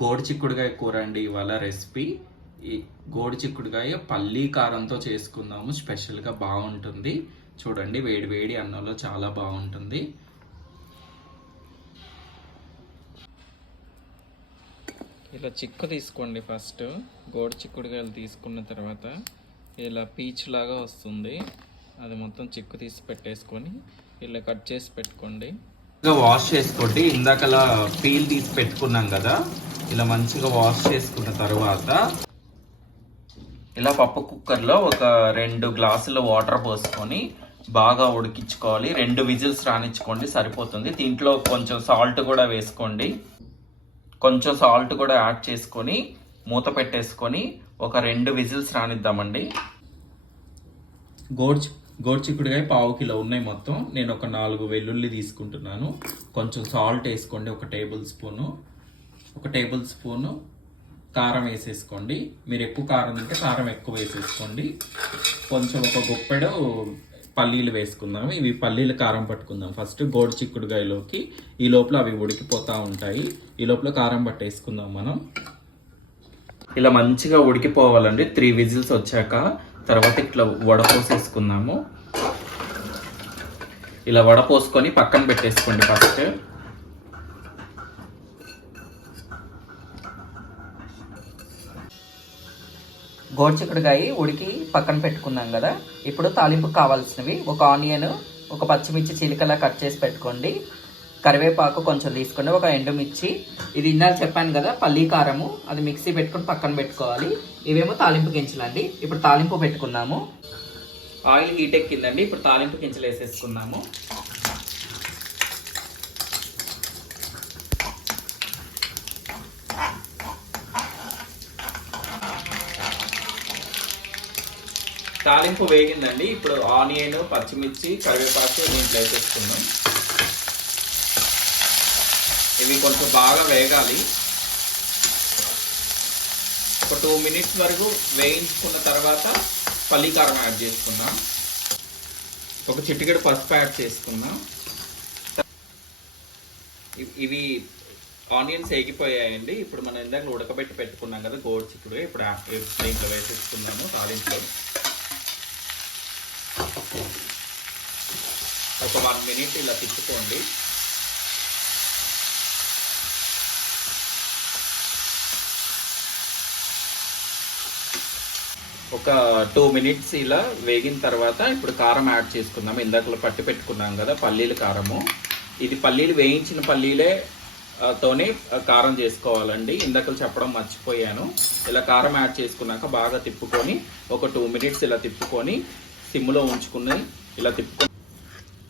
గోడు చిక్కుడుకాయ కూర అండి ఇవాళ రెసిపీ. ఈ గోడు చిక్కుడుకాయ పల్లీ కారంతో చేసుకుందాము. స్పెషల్గా బాగుంటుంది. చూడండి, వేడి వేడి అన్నంలో చాలా బాగుంటుంది. ఇలా చిక్కు తీసుకోండి. ఫస్ట్ గోడు చిక్కుడుకాయలు తీసుకున్న తర్వాత ఇలా పీచ్ లాగా వస్తుంది, అది మొత్తం చిక్కు తీసి పెట్టేసుకొని ఇలా కట్ చేసి పెట్టుకోండి. వాష్ చేసుకోండి. ఇందాకలా పీల్ తీసి పెట్టుకున్నాం కదా, ఇలా మంచిగా వాష్ చేసుకున్న తర్వాత ఇలా పప్పు కుక్కర్లో ఒక 2 గ్లాసుల వాటర్ పోసుకొని బాగా ఉడికించుకోవాలి. 2 విజిల్స్ రానిచ్చుకోండి, సరిపోతుంది. దీంట్లో కొంచెం సాల్ట్ కూడా వేసుకోండి. కొంచెం సాల్ట్ కూడా యాడ్ చేసుకొని మూత పెట్టేసుకొని ఒక 2 విజిల్స్ రానిద్దామండి. గోడు చిక్కుడుకాయ 1/2 కిలో ఉన్నాయి మొత్తం. నేను ఒక 4 వెల్లుల్లి తీసుకుంటున్నాను. కొంచెం సాల్ట్ వేసుకోండి, ఒక టేబుల్ స్పూను కారం వేసేసుకోండి. మీరు ఎక్కువ కారం తింటే కారం ఎక్కువ వేసేసుకోండి. కొంచెం ఒక గుప్పెడు పల్లీలు వేసుకుందాం. ఇవి పల్లీలు కారం పట్టుకుందాం ఫస్ట్ గోడు చిక్కుడుకాయలోకి. ఈ లోపల అవి ఉడికిపోతూ ఉంటాయి. ఈ లోపల కారం పట్టేసుకుందాం మనం. ఇలా మంచిగా ఉడికిపోవాలండి. 3 విజిల్స్ వచ్చాక తర్వాత ఇట్లా వడపోసేసుకుందాము. ఇలా వడపోసుకొని పక్కన పెట్టేసుకోండి. ఫస్ట్ గోడు చిక్కుడుకాయ ఉడికి పక్కన పెట్టుకున్నాం కదా. ఇప్పుడు తాలింపుకు కావాల్సినవి ఒక ఆనియన్, ఒక పచ్చిమిర్చి చీలికలా కట్ చేసి పెట్టుకోండి. కరివేపాకు కొంచెం తీసుకోండి, ఒక ఎండుమిర్చి. ఇది ఇందాక చెప్పాను కదా పల్లీ కారము, అది మిక్సీ పెట్టుకొని పక్కన పెట్టుకోవాలి. ఇవేమో తాలింపు గింజలండి. ఇప్పుడు తాలింపు పెట్టుకున్నాము. ఆయిల్ హీట్ ఎక్కిందండి. ఇప్పుడు తాలింపు గింజలు వేసేసుకున్నాము. తాలింపు వేగిందండి. ఇప్పుడు ఆనియన్, పచ్చిమిర్చి, కరివేపాకు దీంట్లో వేసేసుకుందాం. ఇవి కొంచెం బాగా వేగాలి. ఒక 2 మినిట్స్ వరకు వేయించుకున్న తర్వాత పల్లీ కారం యాడ్ చేసుకుందాం. ఒక చిటికెడు పసుపు యాడ్ చేసుకుందాం. ఇవి ఆనియన్స్ వేగిపోయాయండి. ఇప్పుడు మనం ఇందాక ఉడకబెట్టి పెట్టుకున్నాం కదా గోడు చిక్కుడు, ఇప్పుడు దీంట్లో వేసేసుకున్నాము. తాలింపులో ఒక 1 మినిట్ ఇలా తిప్పుకోండి. ఒక 2 మినిట్స్ ఇలా వేగిన తర్వాత ఇప్పుడు కారం యాడ్ చేసుకుందాం. ఇందాకలో పట్టి పెట్టుకున్నాం కదా పల్లీల కారము. ఇది పల్లీలు వేయించిన పల్లీలే తోనే కారం చేసుకోవాలండి. ఇందాకలు చెప్పడం మర్చిపోయాను. ఇలా కారం యాడ్ చేసుకున్నాక బాగా తిప్పుకొని ఒక 2 మినిట్స్ ఇలా తిప్పుకొని సిమ్లో ఉంచుకుని ఇలా తిప్పుకొని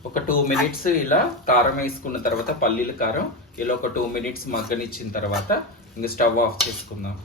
ఒక 2 మినిట్స్ ఇలా కారం వేసుకున్న తర్వాత పల్లీల కారం ఇలా ఒక 2 మినిట్స్ మగ్గనిచ్చిన తర్వాత ఇంక స్టవ్ ఆఫ్ చేసుకుందాం.